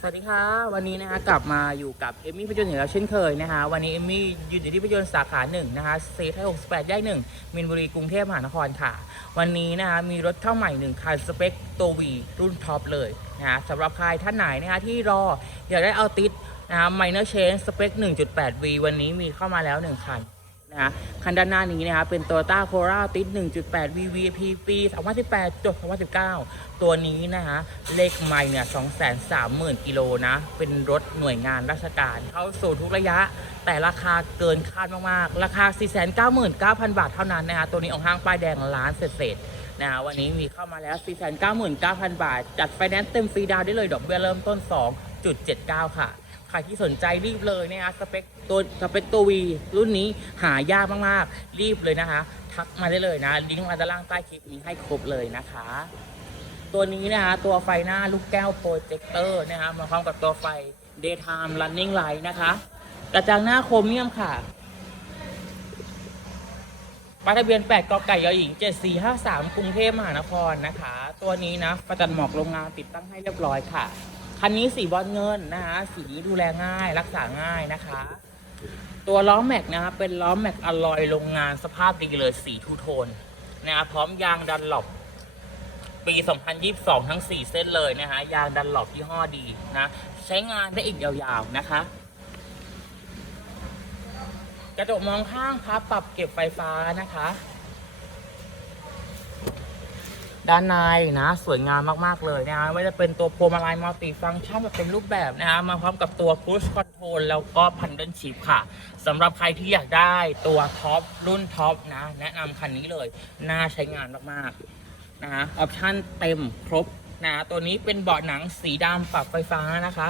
สวัสดีค่ะวันนี้นะคะกลับมาอยู่กับเอมมี่พยนต์อย่างเราเช่นเคยนะคะวันนี้เอมมี่อยู่ที่พยนต์สาขาหนึ่งนะคะเซทหกสิบแปดแยกหนึ่งมินบุรีกรุงเทพมหานครค่ะ วันนี้นะคะมีรถเข้าใหม่หนึ่งคันสเปคตัววีรุ่นท็อปเลยนะคะสำหรับใครท่านไหนนะคะที่รออยากได้เอาติดนะคะไมเนอร์เชนสเปค 1.8V วันนี้มีเข้ามาแล้ว1คัน นะคะคันด้านหน้านี้นะคะเป็น Toyota Corolla ติด 1.8 VVP ปี2018จบ2019 ตัวนี้นะคะเลขไมล์เนี่ย230,000 กิโลนะ เป็นรถหน่วยงานราชการเข้าสู่ทุกระยะ แต่ราคาเกินคาดมาก ๆ ราคา 499,000 บาทเท่านั้นนะคะตัวนี้ออกห้างป้ายแดงล้านเศษๆนะคะวันนี้มีเข้ามาแล้ว 499,000 บาท จัดไฟแนนซ์เต็มฟรีดาวได้เลยดอกเบี้ยเริ่มต้น 2.79 ค่ะ ใครที่สนใจรีบเลยนะคะสเปคตัวสเปคตัววีรุ่นนี้หายากมากๆ รีบเลยนะคะ ทักมาได้เลยนะลิงก์มาด้านล่างใต้คลิปนี้ให้ครบเลยนะคะ ตัวนี้นะคะตัวไฟหน้าลูกแก้วโปรเจคเตอร์นะคะมาพร้อมกับตัวไฟ daytime running light นะคะกระจังหน้าโครเมียมค่ะป้ายทะเบียน 8กไก่ยหญิง 7453 กรุงเทพมหานครนะคะ ตัวนี้นะประจันหมอกโรงงานติดตั้งให้เรียบร้อยค่ะ คันนี้สีบอลเงินนะคะ สีดูแลง่ายรักษาง่ายนะคะ ตัวล้อแม็กนะคะเป็นล้อแม็กอลลอยโรงงานสภาพดีเลยสีทูโทนนะคะพร้อมยางดันหลบปี 2022 ทั้ง 4 เส้นเลยนะคะยางดันหลบยี่ห้อดีนะ ใช้งานได้อีกยาวๆนะคะ กระจกมองข้างพับปรับเก็บไฟฟ้านะคะ ด้านในนะ สวยงามมากๆเลยนะคะไม่ว่าจะเป็นตัวพวงมาลัยมัลติฟังก์ชันแบบเต็มรูปแบบนะคะมาพร้อมกับตัว Cruise Control แล้วก็ Paddle Shift ค่ะสำหรับใครที่อยากได้ตัวท็อปรุ่นท็อปนะ แนะนำคันนี้เลย น่าใช้งานมากๆนะออปชั่นเต็มครบนะตัวนี้เป็นเบาะหนังสีดำปรับไฟฟ้านะคะ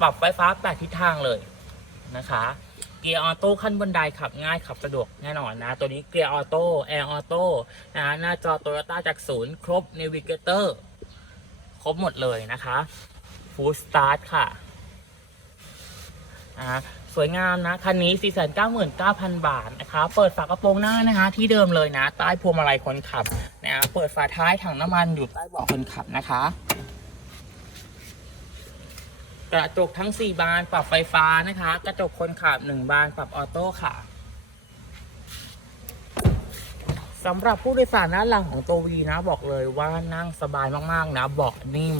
ปรับไฟฟ้าแปดทิศทางเลยนะคะ เกียร์ออโต้ขั้นบนไดขับง่ายขับสะดวกแน่นอนนะ ตัวนี้เกียร์ออโต้แอร์ออโต้นะหน้าจอโตโยต้าจากศูนย์ครบเนวิเกเตอร์ครบหมดเลยนะคะฟูลสตาร์ทค่ะนะสวยงามนะ คันนี้ 499,000 บาทนะคะ เปิดฝากระโปรงหน้านะคะ ที่เดิมเลยนะ ใต้พวงมาลัยคนขับนะเปิดฝาท้ายถังน้ำมันอยู่ใต้เบาะคนขับนะคะ กระจกทั้ง 4 บานปรับไฟฟ้านะคะ กระจกคนขับ 1 บานปรับออโต้ค่ะสำหรับผู้โดยสารด้านหลังของตัววีนะ บอกเลยว่านั่งสบายมากๆนะเบาะนิ่ม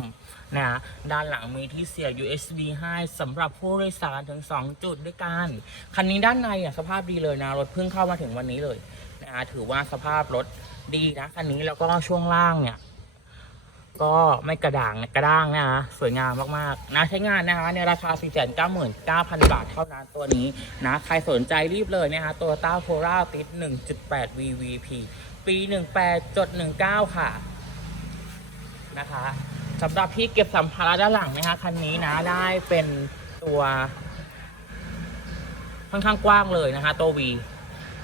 นะด้านหลังมีที่เสียบ USB ให้สำหรับผู้โดยสารถึง 2 จุดด้วยกัน คันนี้ด้านในอะสภาพดีเลยนะ รถเพิ่งเข้ามาถึงวันนี้เลยนะถือว่าสภาพรถดีนะ คันนี้แล้วก็ช่วงล่างเนี่ย ก็ไม่กระด่างกระด้างนะฮะสวยงามมากๆนะใช้งานนะคะ ในราคา 499,000 บาทเท่านั้นตัวนี้นะ ใครสนใจรีบเลยนะคะตัวต้าโคราติด 1.8 VVP ปี 18.19 ค่ะ นะคะสำหรับที่เก็บสัมภาระด้านหลังนะคะคันนี้นะได้เป็นตัวค่อนข้างกว้างเลยนะคะ ตัว V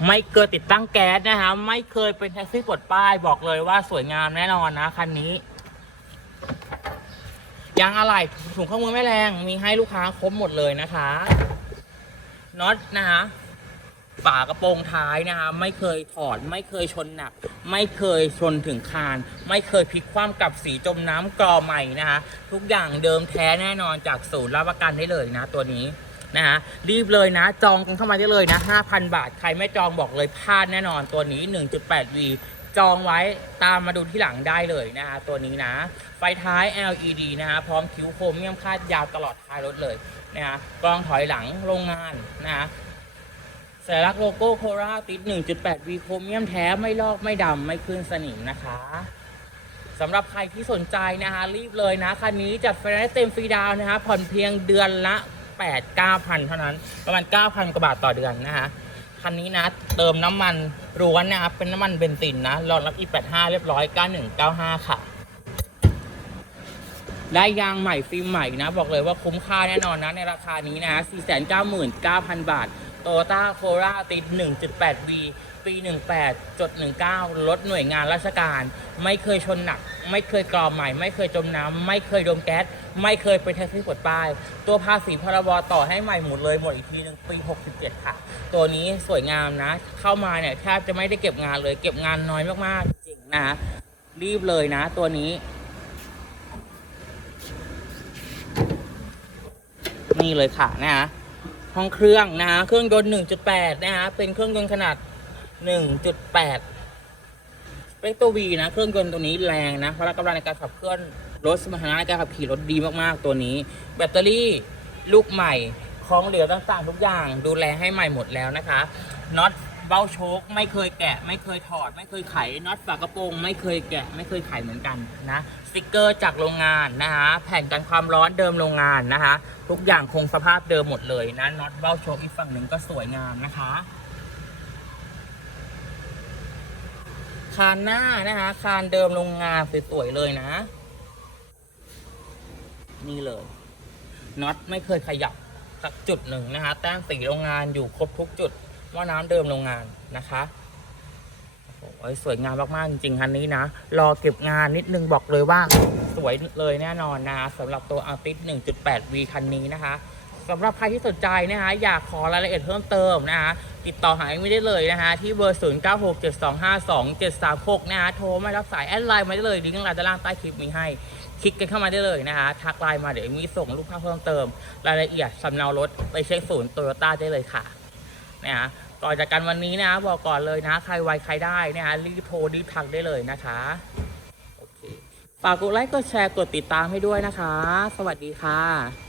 ไม่เคยติดตั้งแก๊สนะคะ ไม่เคยเป็นแท็กซี่ปลดป้ายบอกเลยว่าสวยงามแน่นอนนะคันนี้ ยางอะไหล่ถุงข้อมือไม่แรงมีให้ลูกค้าครบหมดเลยนะคะน็อตนะคะฝากระโปรงท้ายนะคะไม่เคยถอดไม่เคยชนหนัก ไม่เคยชนถึงคาน ไม่เคยพลิกคว่ำกับสีจมน้ำกรอใหม่นะคะทุกอย่างเดิมแท้แน่นอนจากศูนย์รับประกันได้เลยนะตัวนี้นะคะรีบเลยนะจองกันเข้ามาได้เลยนะ 5,000 บาท ใครไม่จองบอกเลยพลาดแน่นอนตัวนี้ 1.8V จองไว้ตามมาดูที่หลังได้เลยนะคะ ตัวนี้นะ ไฟท้าย LED นะคะพร้อมคิ้วโครเมียมคาดยาวตลอดท้ายรถเลยนะคะกล้องถอยหลังโรงงานนะคะสัญลักษณ์โลโก้โคราติด 1.8V โครเมียมแท้ไม่ลอกไม่ดำไม่ขึ้นสนิมนะคะสำหรับใครที่สนใจนะคะรีบเลยนะคันนี้จัดไฟแนนซ์เต็มฟรีดาวน์นะคะผ่อนเพียงเดือนละ 8 9,000 เท่านั้น ประมาณ 9,000 กว่าบาทต่อเดือนนะคะ คันนี้นะ เติมน้ำมันร้วนนะครับ เป็นน้ำมันเบนซินนะรองรับ E85 เรียบร้อย 9195 ค่ะ ได้ยางใหม่ฟิล์มใหม่นะ บอกเลยว่าคุ้มค่าแน่นอนนะ ในราคานี้นะ 499,000 บาท โตโยต้าโคราติด 1.8V ปี 18.19รถหน่วยงานราชการ ไม่เคยชนหนัก ไม่เคยกรอบใหม่ ไม่เคยจมน้ำ ไม่เคยดมแก๊ส ไม่เคยเป็นแท็กซี่ปลดป้าย ตัวภาษีพรบต่อให้ใหม่หมดเลยหมดอีกทีหนึ่งปี 67 ค่ะ ตัวนี้สวยงามนะ เข้ามาเนี่ยแทบจะไม่ได้เก็บงานเลย เก็บงานน้อยมาก ๆ จริงๆนะ รีบเลยนะ ตัวนี้ นี่เลยค่ะนะฮะ ห้องเครื่องนะฮะเครื่องยนต์ 1.8 นะฮะเป็นเครื่องยนต์ขนาด 1.8เปกตัว V นะ เครื่องยนต์ตัวนี้แรงนะพละกำลังในการขับเคลื่อนรถสมรรถนะในการขับขี่รถดีมากๆตัวนี้ แบตเตอรี่ลูกใหม่ของเหลวต่างๆ ทุกอย่างดูแลให้ใหม่หมดแล้วนะคะน็อต เบ้าโชคไม่เคยแกะ ไม่เคยถอด ไม่เคยไขน็อตฝากระโปรง ไม่เคยแกะ ไม่เคยไขเหมือนกันนะสติกเกอร์จากโรงงานนะคะแผ่นกันความร้อนเดิมโรงงานนะคะทุกอย่างคงสภาพเดิมหมดเลยนะน็อตเบ้าโชคอีกฝั่งหนึ่งก็สวยงามนะคะคานหน้านะคะคานเดิมโรงงานสวยๆเลยนะ นี่เลยน็อตไม่เคยขยับสักจุดหนึ่งนะคะแต้มสีโรงงานอยู่ครบทุกจุด หว่าน้ำเดิมโรงงานนะคะโอ้ยสวยงามมากๆจริงๆคันนี้นะ รอเก็บงานนิดนึงบอกเลยว่าสวยเลยแน่นอนนะสำหรับตัว Altis 1.8V คันนี้นะคะสำหรับใครที่สนใจนะคะอยากขอรายละเอียดเพิ่มเติมนะคะติดต่อหาเอมมี่ได้เลยนะคะที่เบอร์ 0967252736 นะคะโทรมารับสายแอดไลน์มาได้เลยลิงก์ไลน์ด้านล่างใต้คลิปมีให้ คลิกกันเข้ามาได้เลยนะคะทักไลน์มาเดี๋ยวมีส่งรูปภาพเพิ่มเติม รายละเอียดสำเนารถไปเช็คศูนย์โตโยต้าได้เลยค่ะ นะฮะก่อนจากกันวันนี้นะบอกก่อนเลยนะ ใครไวใครได้นะฮะรีบโทรรีบทักได้เลยนะคะโอเคฝากกดไลค์กดแชร์กดติดตามให้ด้วยนะคะ สวัสดีค่ะ